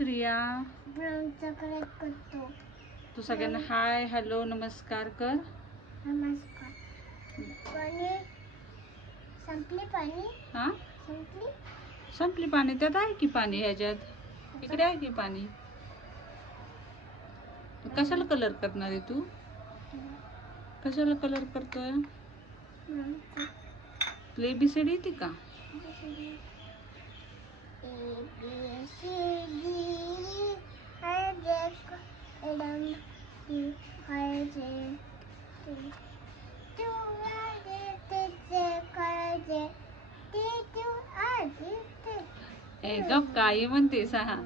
Shriya ब्राऊनचा colour करतो. तू सगळ्यांना hi hello नमस्कार कर. नमस्कार. पाणी संपली. पाणी हा संपली. संपली पाणी. त्यात आहे की पाणी. ह्याच्यात इकडे आहे की पाणी. कशाला कलर करणार आहे तू? कशाला कलर करतोय? तुला ABCD येते का? ए ग काय म्हणतेस? हा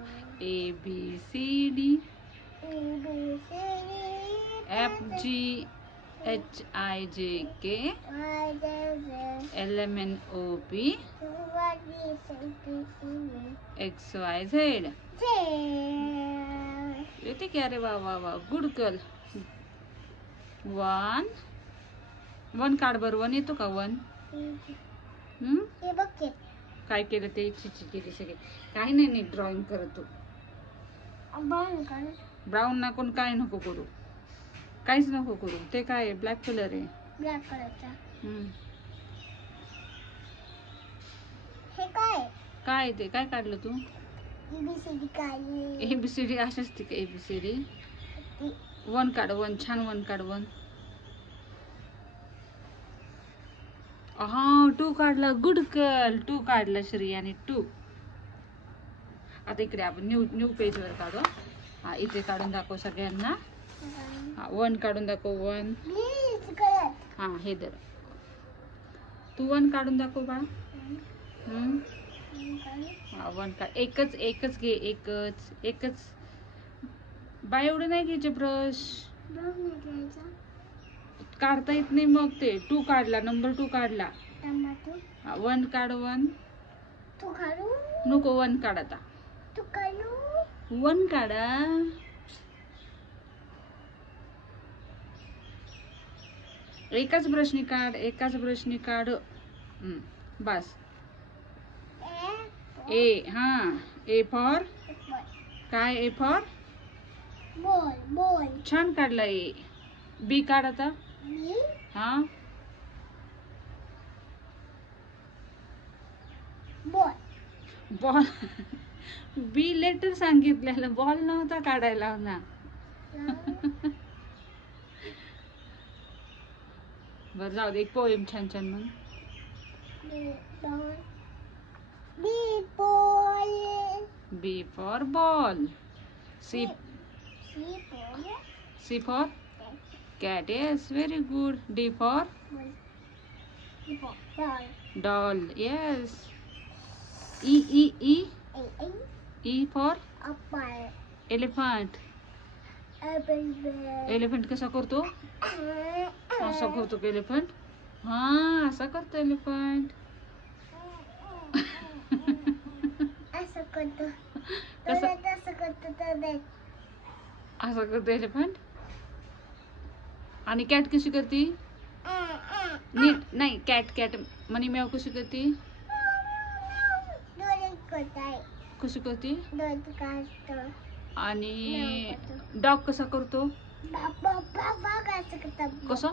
ABCD FGHIJK LMNOP XYZ येते की? अरे वा वा वा गुड गर्ल. वन काढ बर. वन येतो का? वन काय केलं ते? चिची केली सगळे. काही नाही नीट ड्रॉइंग करत तू. ब्राऊन नको काय नको करू. काहीच नको करू. ते काय ब्लॅक कलर आहे. ब्लॅक कलरचा. हे काय ते काय काढलं तू? ABCD काढली. ABCD अशी असते का? ABCD वन काढ. वन छान. वन काढ. वन. हा 2 काढला. Good girl. 2 काढला श्रेयाने. 2. आता इकडे आपण न्यू पेज वर काढू. हा इथे काढून दाखव सगळ्यांना. हा 1 काढून दाखव. 1. हा हे दर. तू 1 काढून दाखव बा. हा 1 काढ. एकच घे. एकच बा. एवढं नाही घ्यायचे ब्रश. काढता येत नाही मग ते. 2 काढला. नंबर 2 काढला. 1 काढ. 1 नको. 1 काढ आता. 1 काढा. एकाच ब्रशनी काढ. बस. ए. हा ए फॉर काय? A for ball. छान काढला. ए. बी काढ आता. हा बॉल. बी लेटर सांगितलेलं. बॉल नव्हता काढायला ना. बर जाऊ दे. एक पोएम छान म्हण. B for ball. C for cat. Yes very good. D for doll. Yes. E for elephant. Elephant कसा करतो? असा करतो का एलिफंट? हा असा करतो एलिफंट. असं करतो एलिफंट. आणि कॅट कशी करते? नीट नाही. कॅट मनी म्याव कशी करते? कशी करते? आणि डॉग कसा करतो? कसा?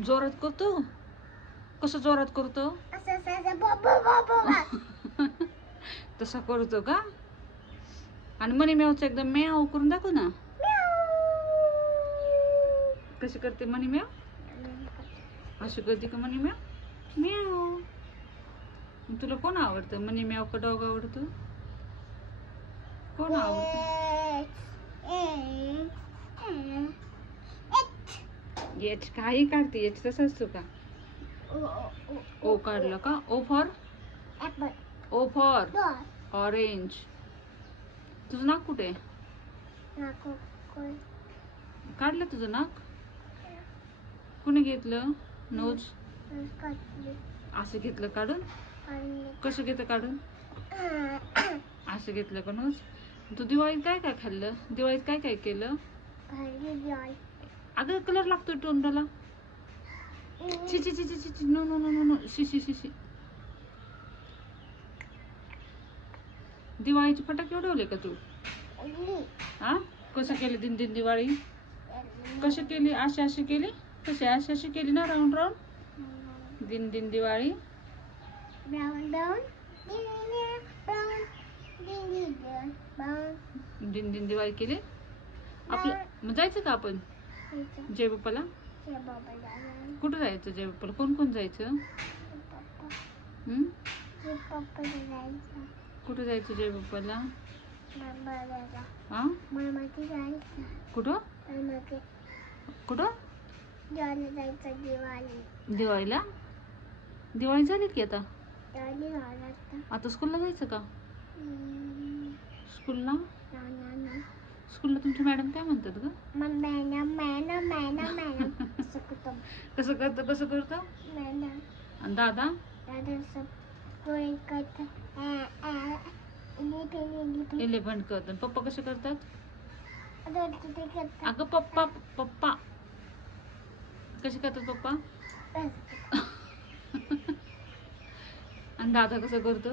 जोरात करतो. कसं जोरात करतो? तसा करतो का? आणि मनी म्यावचं एकदम म्याव करून दाखव ना. कशी करते मनी म्याव? अशी करते का मनी म्याव? म्याव. तुला कोण आवडतं? मनी म्याव का डॉग आवडतो? कोण आवडतं? एच काही काढते. एच तसा असतो का? ओ काढलं का? O for orange. तुझं नाक कुठे? काढलं तुझं नाक? कुणी घेतलं? नोज असं घेतलं काढून? कसं घेतं काढून? असं घेतलं का नोज? तू दिवाळीत काय काय खाल्लं? दिवाळीत काय काय केलं? अगं कलर लागतोय तोंडाला. No no no no no. शी. दिवाळीचे फटाके उडवले का तू? उडली. हा, कसं केली दिन दिन दिवाळी? कशी केली? अशी अशी केली? कशी अशी अशी केली ना, राऊंड राऊंड दिन दिन Diwali. Brown brown brown brown दिन दिन दिवाळी केली. आपलं मग जायचं का आपण जय बाप्पाला? कुठं जायचं जय बाप्पाला? कोण कोण जायचं? कुठं जायचं जय बाप्पाला? हा, कुठं कुठं? दिवाळीला? दिवाळी झाली की आता. आता स्कूलला जायचं का? स्कूलला? स्कूलला तुमची मॅडम काय म्हणतात ग? कसं करतं कसं करतं? आणि दादा? एलिफंट करतात. पप्पा कसे करतात? अगं पप्पा पप्पा कसे करतात पप्पा? आणि दादा कसं करतो?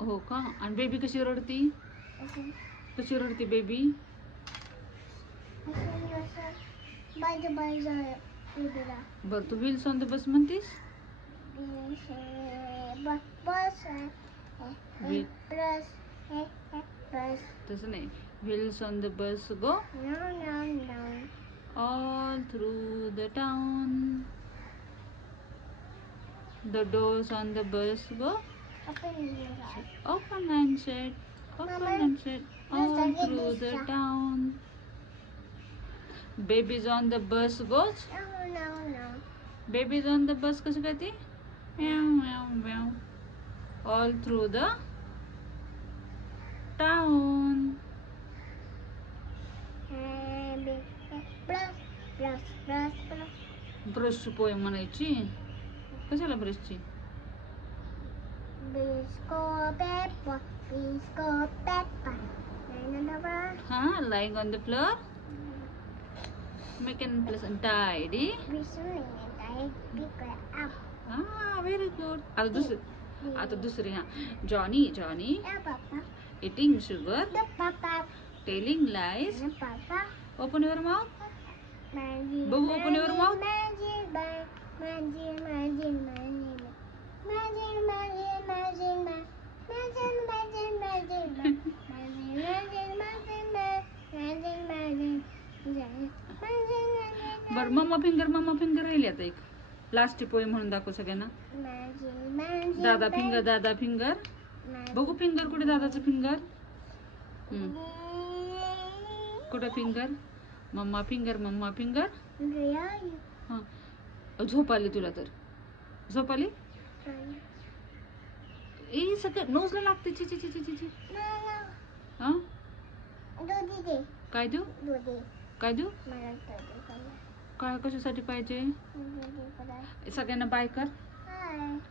हो का? आणि बेबी कशी रडती? कशी रडती बेबी? बर, तू व्हील्स ऑन द बस म्हणतीस? तसं नाही. Wheels on the bus go all through the town. The doors on the bus go open and shut all through the town. Babies on the bus goes. Babies on the bus कशी करते? Meow meow meow. All through the town. ब्रशची पोय म्हणायची. कशाला ब्रशची? हा, lying on the floor, making pleasant tidy. Ah, very good. आता दुसरी हा. Johnny eating sugar, telling lies. Open your mouth. Boo, open your mouth. बर, mamma finger राहिली आता एक. लास्ट पोय म्हणून दाखव सगळ्यांना. दादा फिंगर. बघू फिंगर कुठे? दादाचं फिंगर. कुठं फिंगर? Mamma finger. हा, झोप आली तुला तर? झोप आली? ए, सगळं नोजला लागते. ची ची ची ची ची. हा, काय देऊ? काय देऊ? काय कशासाठी पाहिजे? सगळ्यांना बाय कर.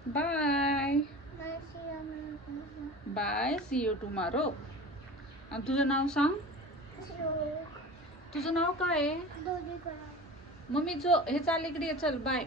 Bye bye, see you tomorrow. आणि तुझं नाव सांग. तुझं नाव काय आहे? मम्मी हे चाल इकडे, चल बाय.